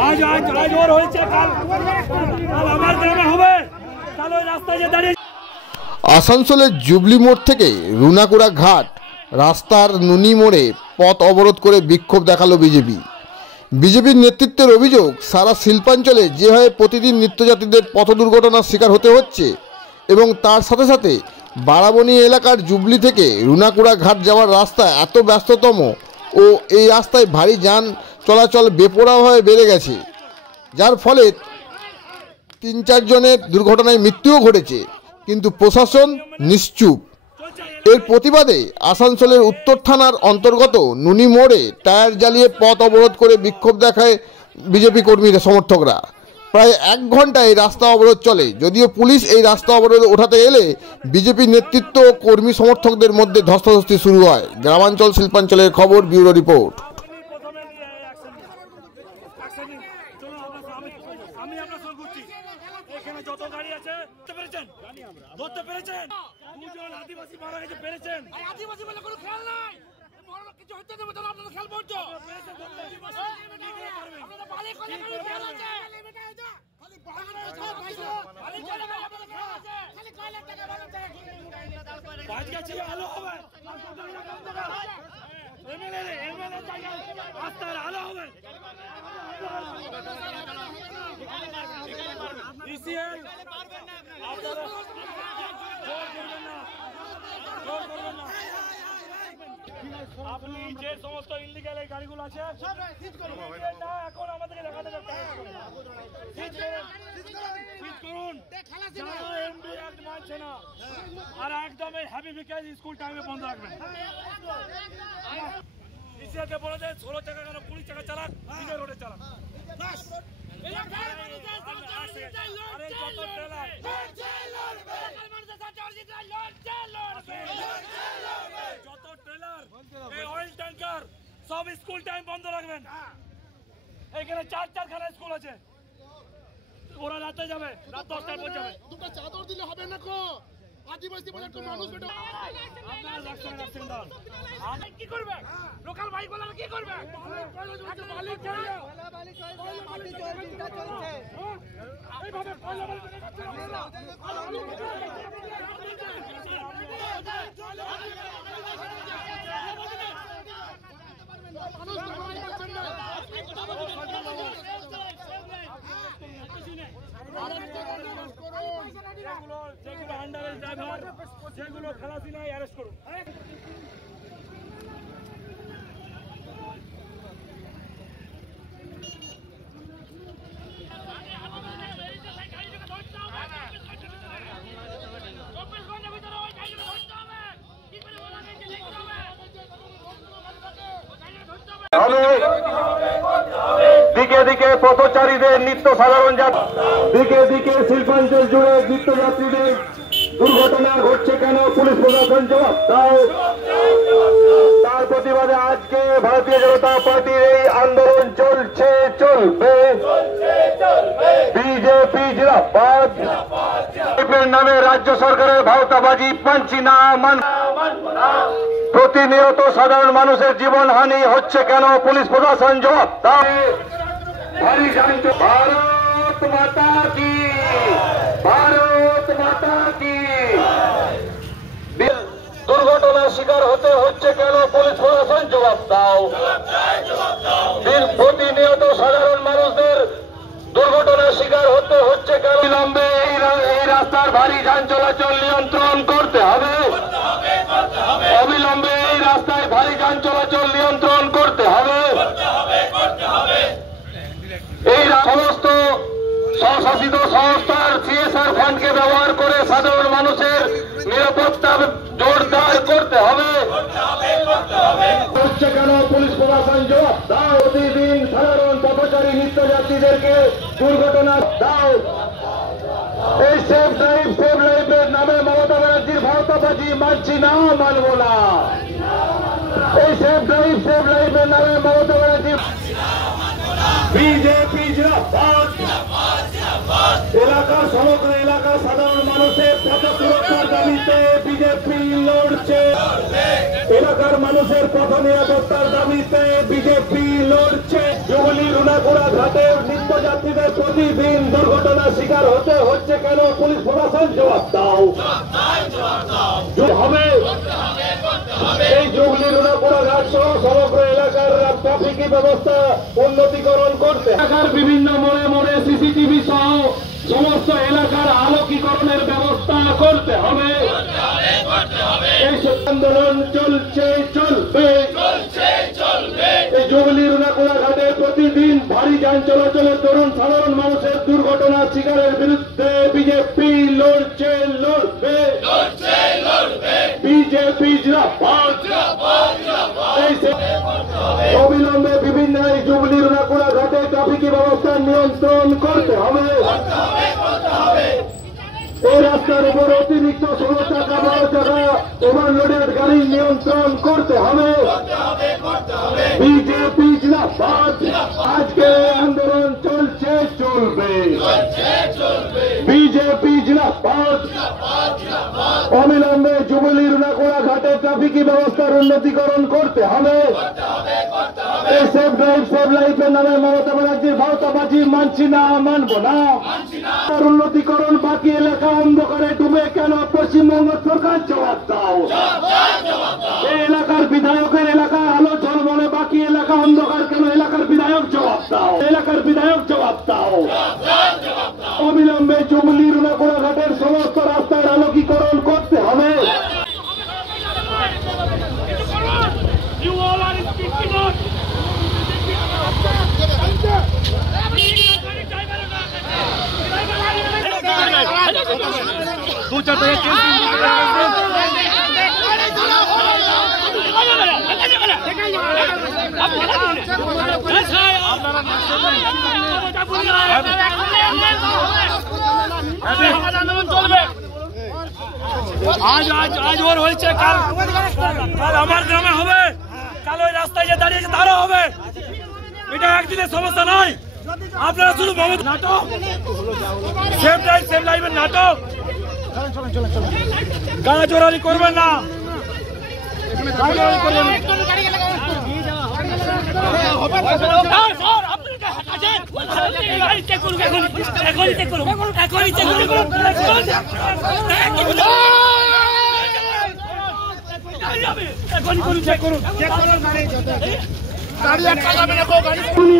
আজ আজ আজ ওর হয়েছে, কাল আমার গ্রামে হবে, কাল ওই রাস্তায় যে দাঁড়িয়ে। আসানসোলের জুবলি মোড় থেকে রুনাকুড়া ঘাট রাস্তার নুনি মোড়ে পথ অবরোধ করে বিক্ষোভ দেখালো বিজেপির নেতৃত্বের অভিযোগ, সারা শিল্পাঞ্চলে যেভাবে প্রতিদিন নিত্যযাত্রীদের পথ দুর্ঘটনার শিকার হতে হচ্ছে এবং তার সাথে সাথে বারাবণী এলাকার জুবলি থেকে রুনাকুড়া ঘাট যাওয়ার রাস্তা এত ব্যস্ততম ও এই রাস্তায় ভারী যান চলাচল বেপরোয়াভাবে বেড়ে গেছে, যার ফলে ৩-৪ জনের দুর্ঘটনায় মৃত্যুও ঘটেছে, কিন্তু প্রশাসন নিশ্চুপ। এর প্রতিবাদে আসানসোলের উত্তর থানার অন্তর্গত নুনি মোড়ে টায়ার জ্বালিয়ে পথ অবরোধ করে বিক্ষোভ দেখায় বিজেপি কর্মীরা সমর্থকরা। প্রায় 1 ঘন্টা এই রাস্তা অবরোধ চলে, যদিও পুলিশ এই রাস্তা অবরোধ ওঠাতে এলে বিজেপি নেতৃত্ব ও কর্মী সমর্থকদের মধ্যে ধস্তাধস্তি শুরু হয়। গ্রামাঞ্চল শিল্পাঞ্চলের খবর, ব্যুরো রিপোর্ট। যত গাড়ি আছে ধরতে পেরেছেন, দুজন আদিবাসী মারা গেছে, পেরেছেন। আদিবাসী বলে কোনো খেয়াল নাই, বড় কিছু হতে দেবে তাহলে আপনারা খেয়াল করছো। আপনারা বালি করে করে খেয়াল আছে, খালি বাগান আছে, বালি করে করে আপনারা খেয়াল আছে, খালি কয়লা টাকা ভালো টাকা বাজ গেছে, আলো হবে এমএলএ জায়গা রাস্তার আলো হবে। ইসিএল আপনি যে সমস্ত ইলিগাল এই গাড়িগুলো আছে না, এখন আমাদেরকে দেখাতে করুন, মানছে না। আর একদম এই হ্যাপি বিকাশ স্কুল টাইমে বন্ধ রাখবেন। ইসিএলকে বলে দেন 16 টাকা কেন 20 টাকা চালাক, নিজের রোডে চালাক। যত ট্রেলার অয়েল ট্যাঙ্কার সব স্কুল টাইম বন্ধ রাখবেন। এখানে 4-4খানা স্কুল আছে, ওরা রাতে যাবে, রাত 10টার পর যাবে। দুটো চাদর দিলে হবে না কো, আদিবাসী বলে একটা মানুষ বেটা আপনারা রাখছেন দাঁড়ান। আমি কি করবে, লোকাল বাইক বলা কি করবে, মালিক চলে যাও, মালিক চিন্তা চলছে এইভাবে পয়লা বাড়ি করে যাচ্ছে আপনারা। যেগুলো আন্ডারেজ ড্রাইভার, যেগুলো খালাসি নাই, অ্যারেস্ট করুন। দিকে দিকে পথচারীদের নিত্য সাধারণ দিকে দিকে শিল্পাঞ্চল জুড়ে নিত্যযাত্রীদের দুর্ঘটনা ঘটছে কেন, পুলিশ প্রশাসন জবাব দাও। তার প্রতিবাদে আজকে ভারতীয় জনতা পার্টির এই আন্দোলন চলছে, চলবে। বিজেপি জিন্দাবাদ। বিজেপির নামে রাজ্য সরকারের ভাওতাবাজি মানছি না, প্রতিনিয়ত সাধারণ মানুষের জীবনহানি হচ্ছে কেন, পুলিশ প্রশাসন জবাব দাও। ভারত মাতা কি, ভারত মাতা কি। দুর্ঘটনার শিকার হতে হচ্ছে কেন, পুলিশ প্রশাসন জবাব দাও। প্রতিনিয়ত সাধারণ মানুষদের দুর্ঘটনার শিকার হতে হচ্ছে কেন, বিলম্বে এই রাস্তার ভারী যান চলাচল নিয়ন্ত্রণ করতে হবে। অবিলম্বে এই রাস্তায় ভারী যান চলাচল নিয়ন্ত্রণ করতে হবে। এই সমস্ত স্বশাসিত সংস্থার সিএসআর ফান্ডকে ব্যবহার করে সাধারণ মানুষের নিরাপত্তা জোরদার করতে হবে। হচ্ছে কেন, পুলিশ প্রশাসন জবাব দাও। প্রতিদিন সাধারণ পথচারী নিত্যযাত্রীদেরকে দুর্ঘটনা দাও। এই সেফ ড্রাইভ সেভ লাইফের নামে মমতা ব্যানার্জির ভাওতাবাজি মানছি না, মানব না। এই সেফ ড্রাইভ সেভ লাইফের নামে মমতা ব্যানার্জি। বিজেপি জিন্দাবাদ। এলাকার সমগ্র এলাকার সাধারণ মানুষের পথ সুরক্ষার দাবিতে বিজেপি লড়ছে। এলাকার মানুষের পথ নিরাপত্তার দাবিতে বিজেপি লড়ছে। জুবলি রুনাকুড়া ঘাটের শিকার হতে হচ্ছে কেন? পুলিশ প্রশাসন জবাব দাও। হবে এই জুগলি রুনাপুরা ঘাট সহ সমগ্র এলাকার ট্রাফিক ব্যবস্থা উন্নতিকরণ করতে এলাকার বিভিন্ন মোড়ে মোড়ে সিসিটিভি সহ সমস্ত এলাকার আলোকীকরণের ব্যবস্থা করতে হবে। এই আন্দোলন চলছে চলবে। এই জুগলি রুনাকুড়া ঘাটে প্রতিদিন ভারী যান চলাচলের দরুন সাধারণ মানুষের দুর্ঘটনার শিকারের বিরুদ্ধে বিজেপি লড়ছে লড়বে। বিজেপি অবিলম্বে বিভিন্ন এই জুগলি রুনাকুড়া ঘাটে ট্রাফিক ব্যবস্থা নিয়ন্ত্রণ করতে হবে। এই রাস্তার উপর অতিরিক্ত 16 চাকা 12 চাকা ওভারলোডেড গাড়ি নিয়ন্ত্রণ করতে হবে। বিজেপি জিন্দাবাদ। আজকে আন্দোলন চলছে চলবে। বিজেপি জিন্দাবাদ। অবিলম্বে জুবলি রুনাকুড়া ঘাটে ট্রাফিক ব্যবস্থার উন্নতিকরণ করতে হবে। এই সেফ ড্রাইভ সেভ লাইফের নামে মমতা ব্যানার্জির ভাওতাবাজি মানছি না, মানব না। উন্নতিকরণ বাকি এলাকা অন্ধকারে ডুবে কেন? পশ্চিমবঙ্গ সরকার জবাব দাও। এই এলাকার বিধায়কের এলাকায় আলো ঝলমলে, বাকি এলাকা অন্ধকার কেন? এলাকার বিধায়ক জবাব দাও। এলাকার বিধায়ক জবাব দাও। অবিলম্বে জুবলি রুনাকুড়া ঘাটের সমস্ত রাস্তার আলোকীকরণ করতে হবে। আজ ওর হয়েছে, কাল আমার গ্রামে হবে, কাল ওই রাস্তায় যে দাঁড়িয়েছে তারও হবে। এটা একদিনের সমস্যা নয়। আপনারা শুধু নাটক, সেফ ড্রাইভ সেভ লাইফের নাটক, গাড়ি চোরারি করবেন না।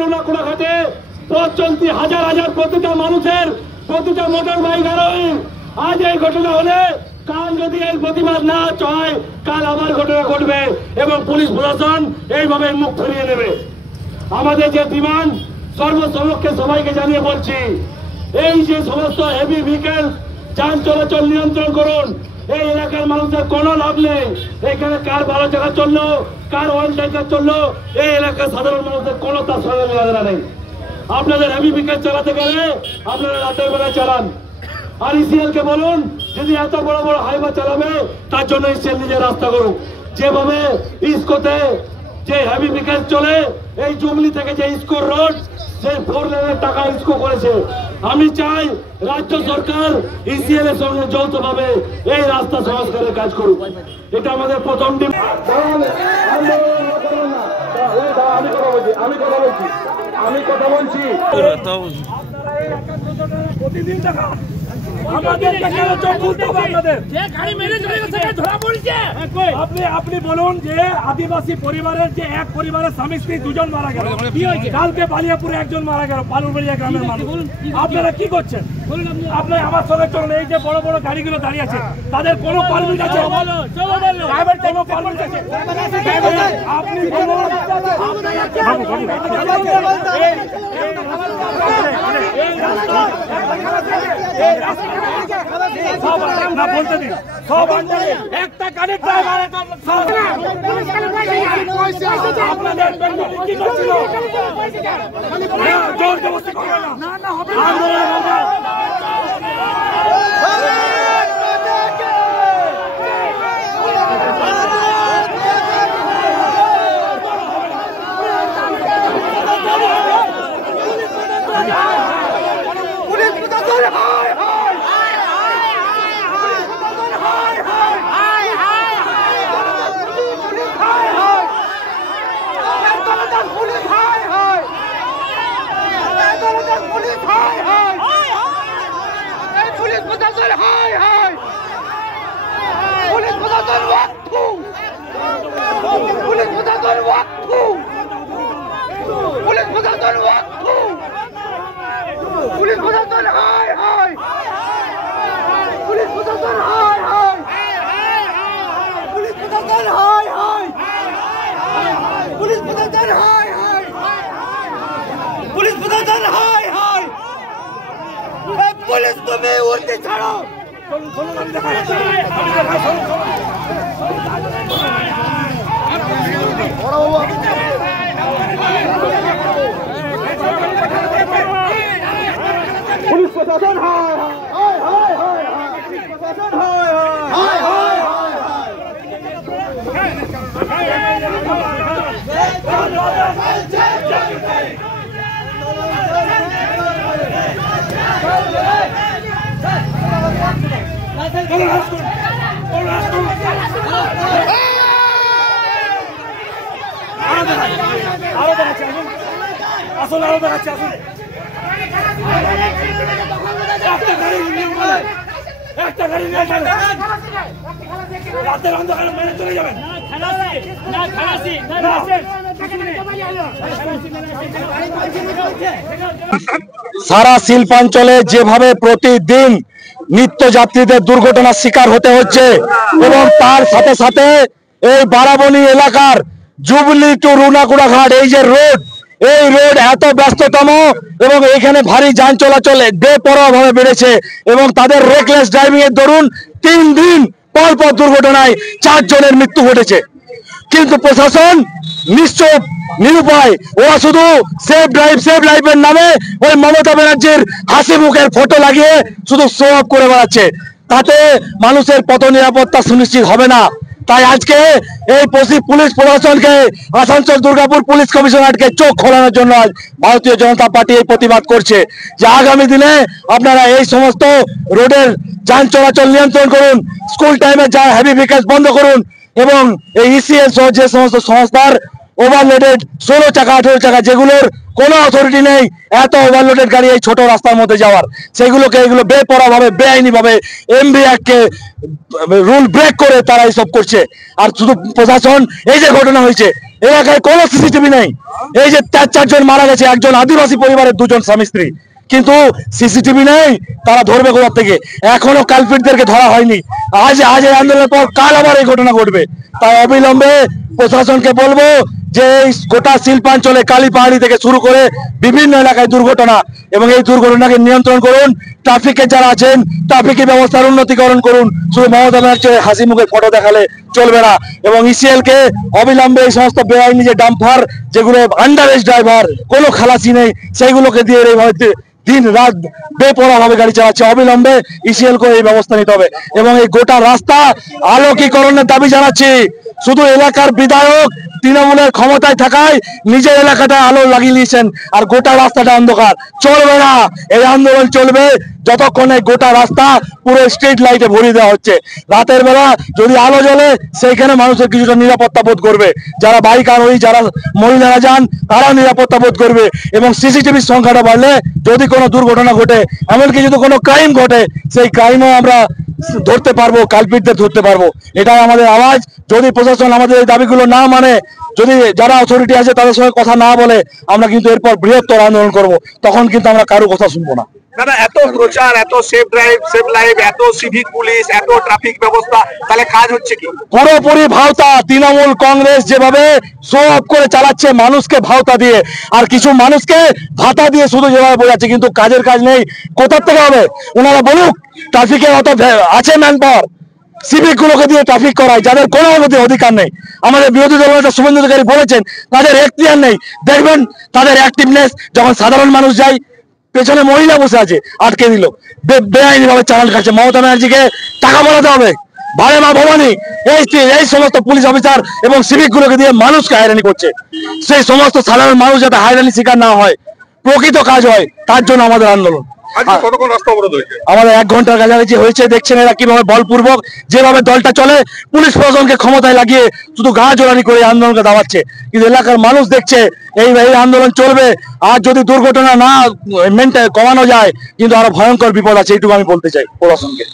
রুনাকুড়া ঘাটে পথ চলতি হাজার হাজার প্রতিটা মানুষের, প্রতিটা মোটর বাইক আরোহী আজ এই ঘটনা হলে কাল যদি এই প্রতিবাদ না হয়, কাল আবার ঘটনা ঘটবে এবং পুলিশ প্রশাসন এইভাবে মুখ ফিরিয়ে নেবে। আমাদের যে ডিমান্ড সর্বসমক্ষে সবাইকে জানিয়ে বলছি, এই যে সমস্ত হেভি ভেহিকেল যান চলাচল নিয়ন্ত্রণ করুন। এই এলাকার মানুষের কোনো লাভ নেই। এখানে কার 12 চাকা চললো, কার অয়েল ট্যাঙ্কার চললো, এই এলাকার সাধারণ মানুষের কোনো তার সঙ্গে মেলাধরা নেই। আপনাদের হেভি ভেহিকেল চালাতে গেলে আপনারা রাতের বেলায় চালান। আর ইসিএল কে বলুন, যদি এত বড় বড় হাইওয়ে চালাবে তার জন্য ইসিএল নিজের রাস্তা করুক। যেভাবে ইস্কোতে যে হেভি ভেহিকেল চলে, এই জুবলি থেকে যে ইস্কো রোড, যে 4 লেনের টাকা ইস্কো করেছে, আমি চাই রাজ্য সরকার ইসিএল এর সঙ্গে যৌথভাবে এই রাস্তা সংস্কারের কাজ করুক। এটা আমাদের প্রথম আমি কথা বলছি প্রতিদিন দেখা আমাদের আপনি বলুন যে আদিবাসী পরিবারের যে এক পরিবারের স্বামী স্ত্রী দুজন মারা গেল, কালকে বালিয়াপুরে একজন মারা গেল, বালুরবাড়িয়া গ্রামের মানুষ। আপনারা কি করছেন? আপনি আমার সঙ্গে চলুন। এই যে বড় বড় গাড়িগুলো দাঁড়িয়ে আছে, তাদের কোনো পারমিট আছে? কোনো পারমিট আছে? আপনি না বলতে দিন, সব একটা গাড়ির ড্রাইভার আপনাদের কি করছিল? জোর জবরদস্তি করবে না। প্রশাসন হাই হাই, পুলিশ প্রশাসন ওয়াক্ফু, পুলিশ প্রশাসন ওয়াক্ফু, পুলিশ প্রশাসন ওয়াক্ফু, পুলিশ প্রশাসন হাই হাই, পুলিশ প্রশাসন হাই হাই, পুলিশ প্রশাসন হাই হাই, পুলিশ প্রশাসন হাই হাই, পুলিশ প্রশাসন হাই হাই, পুলিশ তুমি উঠতে ছাড়ো। পুলিশ প্রশাসন high high high high high, police প্রশাসন হাই হাই হাই হাই আসলে আরো দেখাচ্ছে আসলে একটা গাড়ি নিয়ে যাবেন, রাতের অন্ধকারে মেরে চলে যাবেন। সারা শিল্পাঞ্চলে যেভাবে প্রতিদিন নিত্যযাত্রীদের দুর্ঘটনার শিকার হতে হচ্ছে এবং তার সাথে সাথে এই বারাবণী এলাকার জুবলি টু রুনাকুড়া ঘাট এই যে রোড, এই রোড এত ব্যস্ততম এবং এখানে ভারী যান চলাচল বেপরোয়া ভাবে বেড়েছে এবং তাদের রেকলেস ড্রাইভিং এর দরুন 3 দিন পর পর দুর্ঘটনায় 4 জনের মৃত্যু ঘটেছে। কিন্তু প্রশাসন নিশ্চুপ নিরুপায়, ওরা শুধু সেফ লাইফের নামে ওই মমতা ব্যানার্জির হাসি মুখের ফটো লাগিয়ে শুধু শো অফ করে বেড়াচ্ছে, তাতে মানুষের পথ নিরাপত্তা সুনিশ্চিত হবে না। তাই আজকে এই পুলিশ প্রশাসনকে আসানসোল দুর্গাপুর পুলিশ কমিশনারকে চোখ খোলানোর জন্য আজ ভারতীয় জনতা পার্টি এই প্রতিবাদ করছে যে আগামী দিনে আপনারা এই সমস্ত রোডের যান চলাচল নিয়ন্ত্রণ করুন, স্কুল টাইমে যা হেভি ভেহিকলস বন্ধ করুন এবং এই ইসিএল সহ যে সমস্ত সংস্থার ওভারলোডেড 16 চাকা 18 চাকা যেগুলোর কোনো অথরিটি নেই এত ওভারলোডেড গাড়ি এই ছোট রাস্তার মধ্যে যাওয়ার, সেগুলোকে এগুলো বেপরোয়া ভাবে বেআইনি ভাবে এমভি অ্যাক্টকে রুল ব্রেক করে তারা এইসব করছে। আর শুধু প্রশাসন, এই যে ঘটনা হয়েছে এলাকায় কোনো সিসিটিভি নেই, এই যে 4 জন মারা গেছে, একজন আদিবাসী পরিবারের 2 জন স্বামী স্ত্রী, কিন্তু সিসিটিভি নেই, তারা ধরবে কোথা থেকে? এখনো কালপিটদেরকে ধরা হয়নি। আজ এই আন্দোলনের পর কাল আবার এই ঘটনা ঘটবে। তাই অবিলম্বে প্রশাসনকে বলবো যে এই গোটা শিল্পাঞ্চলে কালীপাহাড়ি থেকে শুরু করে বিভিন্ন এলাকায় দুর্ঘটনা এবং এই দুর্ঘটনাকে নিয়ন্ত্রণ করুন। ট্রাফিকে যারা আছেন ট্রাফিকের ব্যবস্থার উন্নতিকরণ করুন, শুধু মমতা ব্যানার্জির হাসি মুখের ফটো দেখালে চলবে না। এবং ইসিএল কে অবিলম্বে এই সমস্ত বেআইনি যে ডাম্পার যেগুলো আন্ডার এজ ড্রাইভার কোনো খালাসি নেই সেইগুলোকে দিয়ে এইভাবে দিন রাত বেপরোয়া ভাবে গাড়ি চালাচ্ছে, অবিলম্বে ইসিএল করে এই ব্যবস্থা নিতে হবে। এবং এই গোটা রাস্তা আলোকীকরণের দাবি জানাচ্ছি। শুধু এলাকার বিধায়ক তৃণমূলের ক্ষমতায় থাকায় নিজের এলাকাটা আলো লাগিয়ে দিয়েছেন আর গোটা রাস্তাটা অন্ধকার, চলবে না। এই আন্দোলন চলবে যতক্ষণ এই গোটা রাস্তা পুরো স্ট্রিট লাইটে ভরিয়ে দেওয়া হচ্ছে। রাতের বেলা যদি আলো জ্বলে সেইখানে মানুষের কিছুটা নিরাপত্তা বোধ করবে, যারা বাইক আরোহী যারা মহিলারা যান তারা নিরাপত্তা বোধ করবে। এবং সিসিটিভির সংখ্যাটা বাড়লে যদি কোনো দুর্ঘটনা ঘটে, এমনকি যদি কোনো ক্রাইম ঘটে, সেই ক্রাইমও আমরা ধরতে পারবো, কালপিটদের ধরতে পারবো। এটাই আমাদের আওয়াজ। যদি প্রশাসন আমাদের এই দাবিগুলো না মানে, যদি যারা অথরিটি আছে তাদের সঙ্গে কথা না বলে, আমরা কিন্তু এরপর বৃহত্তর আন্দোলন করব। তখন কিন্তু আমরা কারো কথা শুনবো না। দাদা, এত প্রচার, এত সেফ লাইফ, এত সিভিক পুলিশ, এত ট্রাফিক ব্যবস্থা, তাহলে কাজ হচ্ছে কি? পুরোপুরি ভাওতা। তৃণমূল কংগ্রেস যেভাবে শো অফ করে চালাচ্ছে মানুষকে ভাওতা দিয়ে, আর কিছু মানুষকে ভাতা দিয়ে শুধু যেভাবে বোঝাচ্ছে, কিন্তু কাজের কাজ নেই। কোথার থেকে হবে? ওনারা বলুক ট্রাফিকের অত আছে ম্যান পাওয়ার, সিভিক গুলোকে দিয়ে ট্রাফিক করায় যাদের কোনো অধিকার নেই। আমাদের বিরোধী দলনেতা শুভেন্দু অধিকারী বলেছেন তাদের এখতিয়ার নেই। দেখবেন তাদের অ্যাক্টিভনেস যখন সাধারণ মানুষ যায়, পেছনে মহিলা বসে আছে আটকে দিল, বেআইনি ভাবে চালান খাচ্ছে। মমতা ব্যানার্জিকে টাকা বলাতে হবে। ভারে মা ভবানী এই সমস্ত পুলিশ অফিসার এবং সিভিক গুলোকে দিয়ে মানুষকে হয়রানি করছে। সেই সমস্ত সাধারণ মানুষ যাতে হয়রানি শিকার না হয়, প্রকৃত কাজ হয়, তার জন্য আমাদের আন্দোলন। কতক্ষণ রাস্তা অবরোধ হয়েছে? আমাদের 1 ঘন্টার কাছাকাছি হয়েছে। দেখছেন এরা কিভাবে বলপূর্বক যেভাবে দলটা চলে পুলিশ প্রশাসনকে ক্ষমতায় লাগিয়ে শুধু গা জোরানি করে আন্দোলনকে দাবাচ্ছে, কিন্তু এলাকার মানুষ দেখছে এই আন্দোলন চলবে। আর যদি দুর্ঘটনা না কমানো যায় কিন্তু আরো ভয়ঙ্কর বিপদ আছে, এইটুকু আমি বলতে চাই প্রশাসনকে।